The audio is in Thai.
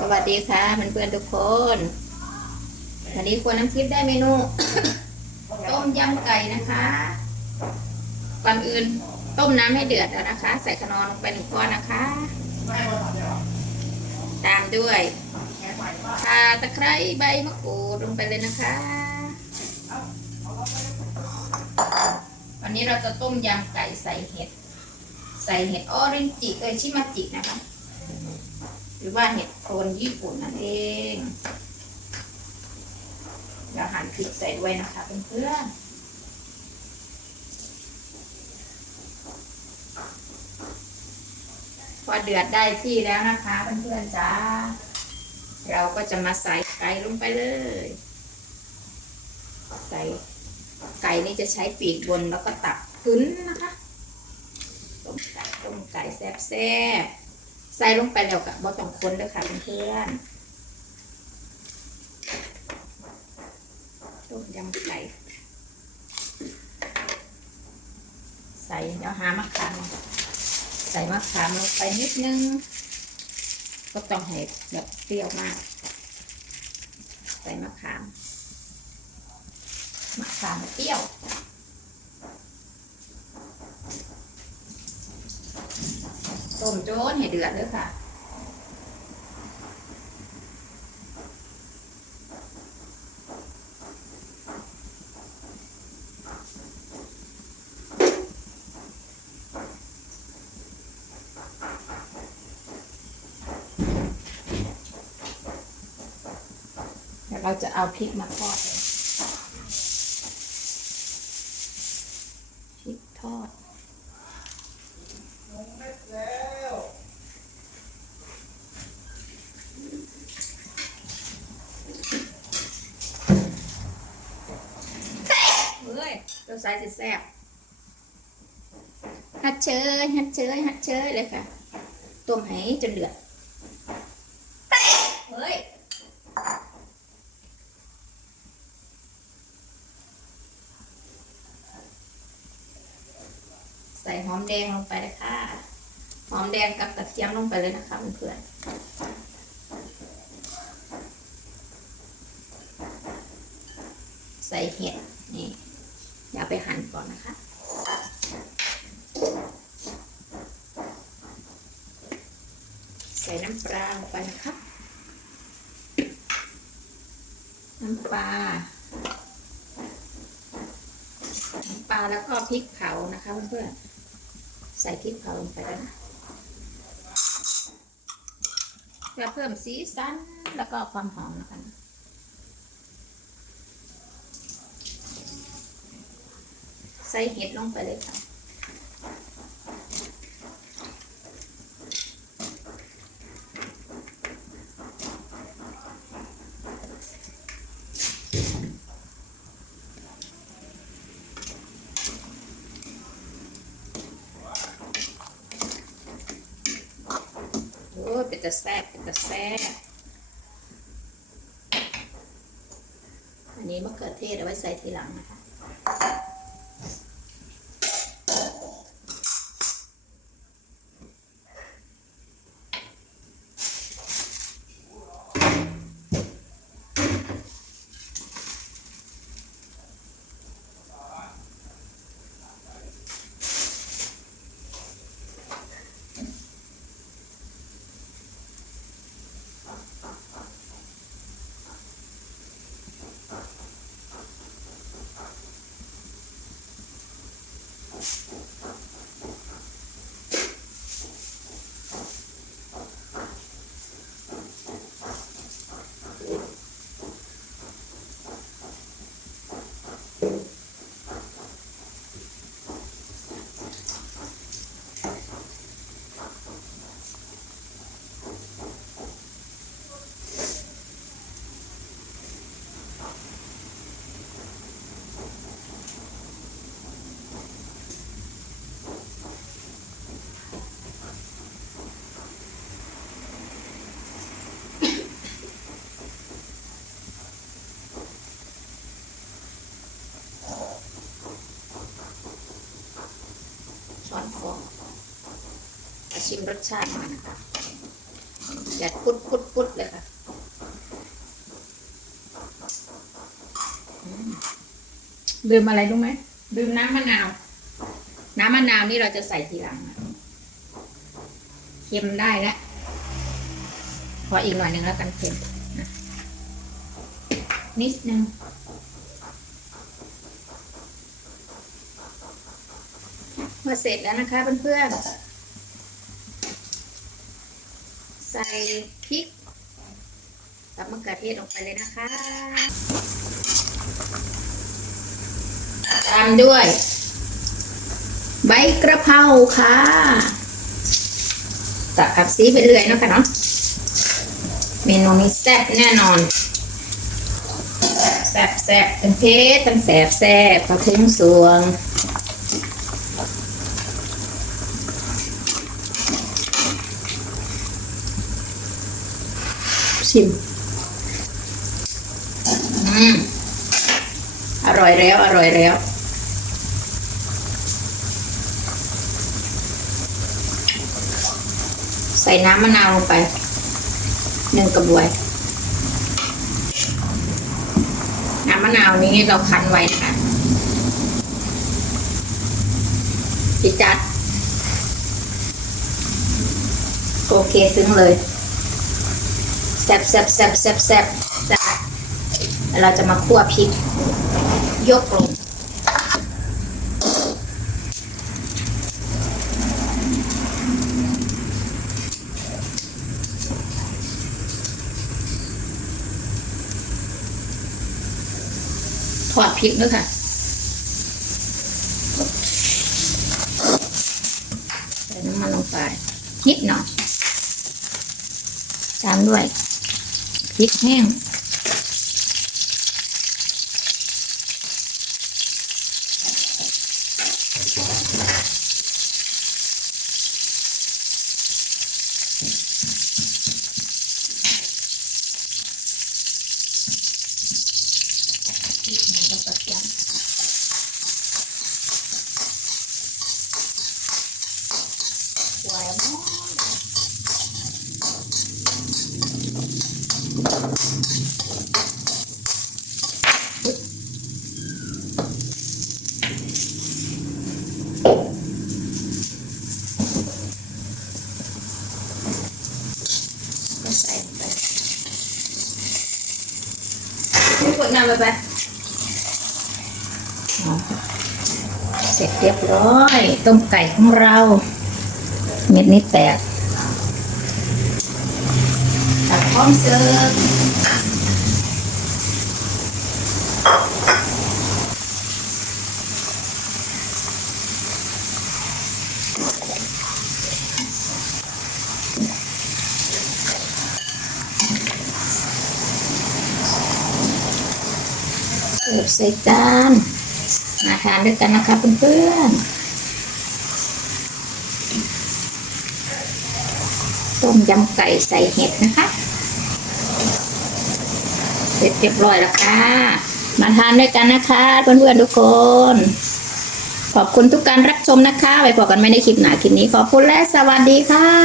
สวัสดีค่ะเพื่อนๆทุกคน วันนี้ควรน้ำทิพย์ได้เมนู ต้มยำไก่นะคะ ก่อนอื่นต้มน้ำให้เดือดแล้วนะคะ ใส่ขนอนลงไปหนึ่งก้อนนะคะ ตามด้วยข่าตะไคร้ใบมะกรูดลงไปเลยนะคะ วันนี้เราจะต้มยำไก่ใส่เห็ด ใส่เห็ดออเรนจิเอยชิมาจินะคะ หรือว่าเห็ดโคนญี่ปุ่นนั่นเองเดี๋ยวหั่นพริกใส่ด้วยนะคะเพื่อนๆพอเดือดได้ที่แล้วนะคะเพื่อนๆจ้า เราก็จะมาใส่ไก่ลงไปเลย ใส่ไก่นี่จะใช้ปีกบนแล้วก็ตับขึ้นนะคะ ต้มไก่ต้มไก่แซ่บๆ ใส่ลงไปแล้วกับบ่ต้องคนด้วยค่ะเพื่อนต้มยำไก่ใส่เดี๋ยวหามะขามใส่มะขามลงไปนิดนึงก็ต้องให้แบบเปรี้ยวมาก ใส่มะขามมะขามเปรี้ยว มโจ้นให้เดือดเลยค่ะเดี๋ยวเราจะเอาพริกมาทอดเลยพริกทอด เฮ้ยตัวสายสิแซ่บฮัดเชยฮัดเชยฮัดเชยเลยค่ะต้มให้จนเดือดเฮ้ยใส่หอมแดงลงไปเลยค่ะ หอมแดงกับกระเทียมลงไปเลยนะคะเพื่อนๆใส่เห็ดนี่เดี๋ยวไป หั่นก่อนนะคะใส่น้ำปลาลงไปนะคะน้ำปลา น้ำปลาแล้วก็พริกเผานะคะเพื่อนๆ ใส่พริกเผาลงไปแล้วนะ เพื่อเพิ่มสีสันแล้วก็ความหอมนะคะ ใส่เห็ดลงไปเลยค่ะโอ้ยเป็นตะแซ่บเป็นตะแซ่บอันนี้มะเขือเทศเอาไว้ใส่ทีหลังนะคะ ช้อนฟองมาชิมรสชาติมันนะคะเดือดพุดพุดพุดเลยค่ะอืมลืมอะไรรู้ไหมลืมน้ำมะนาว น้ำมะนาวนี่เราจะใส่ทีหลังเค็มได้แล้วพออีกหน่อยหนึ่งแล้วกันเค็มนิดนึง มาเสร็จแล้วนะคะเพื่อนๆ ใส่พริกกับมะเขือเทศลงไปเลยนะคะ ตามด้วย ใบกระเพราค่ะตักผักซีไปเรื่อยนะคะเนาะ เมนูนี้แซ่บแน่นอน แซ่บแซ่บเป็นเพชรเป็นแสบแซ่บพอถึงสวง ชิมอร่อยแล้ว อร่อยแล้ว ใส่น้ำมะนาวลงไปหนึ่งกระบวย น้ำมะนาวนี้เราคั้นไว้นะคะพี่จัด โอเคซึ้งเลย ซ่บแซ่บแซ่บแซ่บแซ่บจ้ะแล้วเราจะมาคั่วพริก ยกลงถอดพริกด้วยค่ะใส่น้ำมันลงไปนิดหน่อยตามด้วย พริกแห้ง พริกแห้งกับกระเทียมหวานมากก็ใส่ไปไม่กดน้ำไปไปอ๋อเสร็จเรียบร้อย ต้มไก่ของเรา เม็ดนี้แตกตักพร้อมเสิร์ฟ สิร์ฟใส่จานมาทานด้วยกันนะคะเพื่อนๆต้มยำไก่ใส่เห็ดนะคะ เสร็จเรียบร้อยแล้วค่ะ มาทานด้วยกันนะคะ เพื่อนๆทุกคน ขอบคุณทุกการรับชมนะคะ ไปพบกันไม่ในคลิปหน้าคลิปนี้ขอบคุณและสวัสดีค่ะ